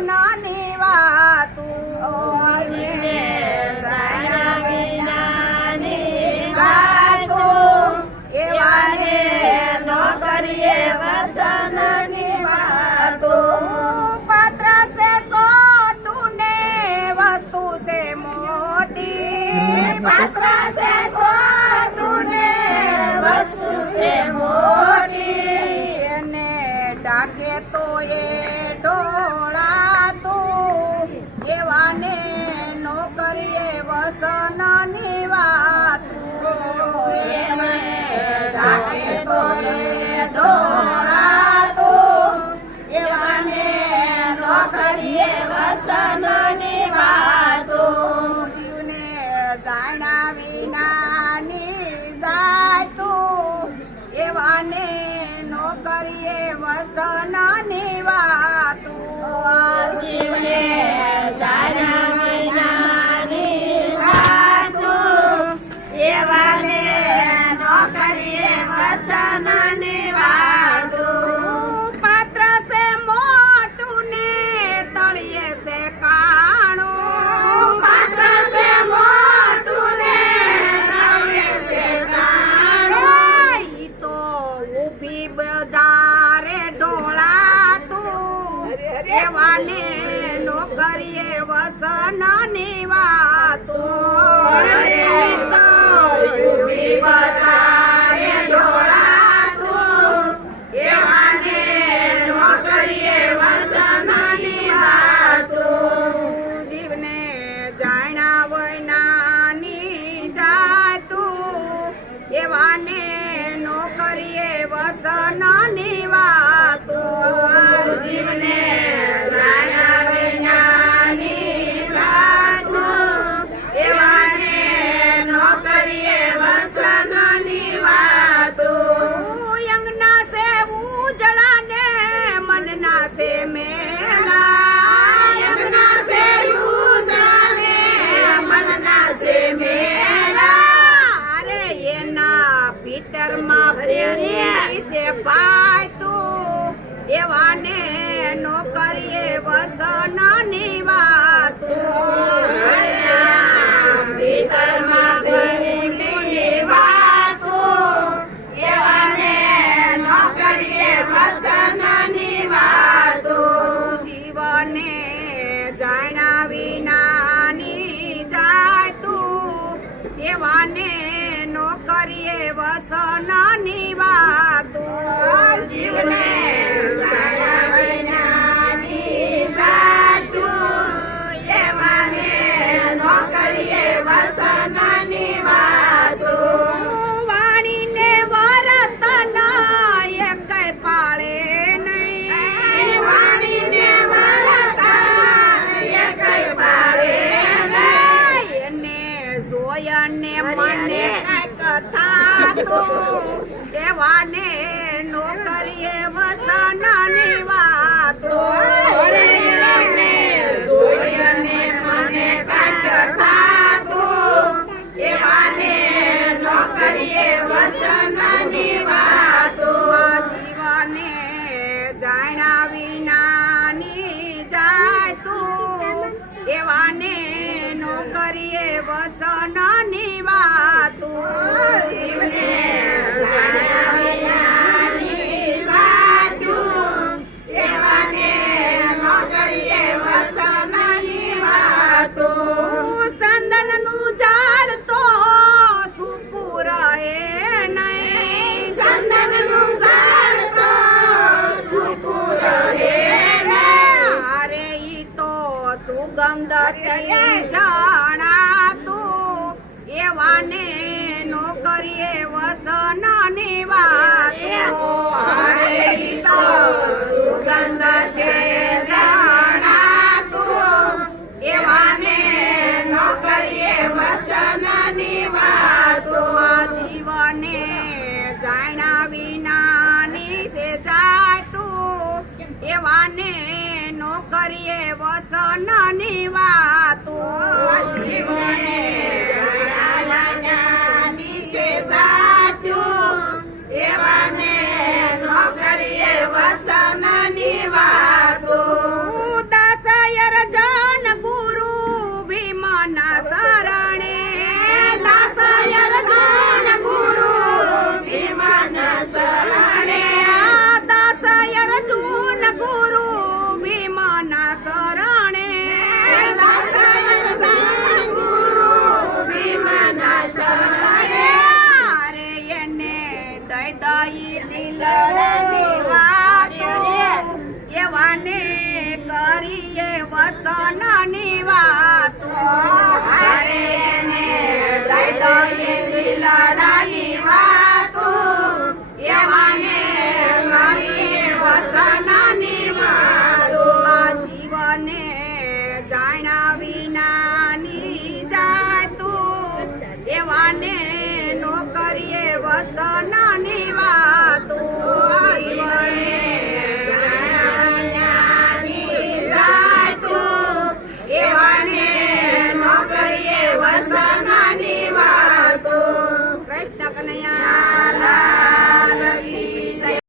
નાની વાતું. વાતું. એવાને ન કરીએ વસનની વાતું. પાત્ર છે સોટું વસ્તુ છે મોટી. પાત્ર છે કહેવાને નોકરીએ કરીએ વસનાની કરીએ વસના देवाने વસનની કરીએ વસનની વાતો.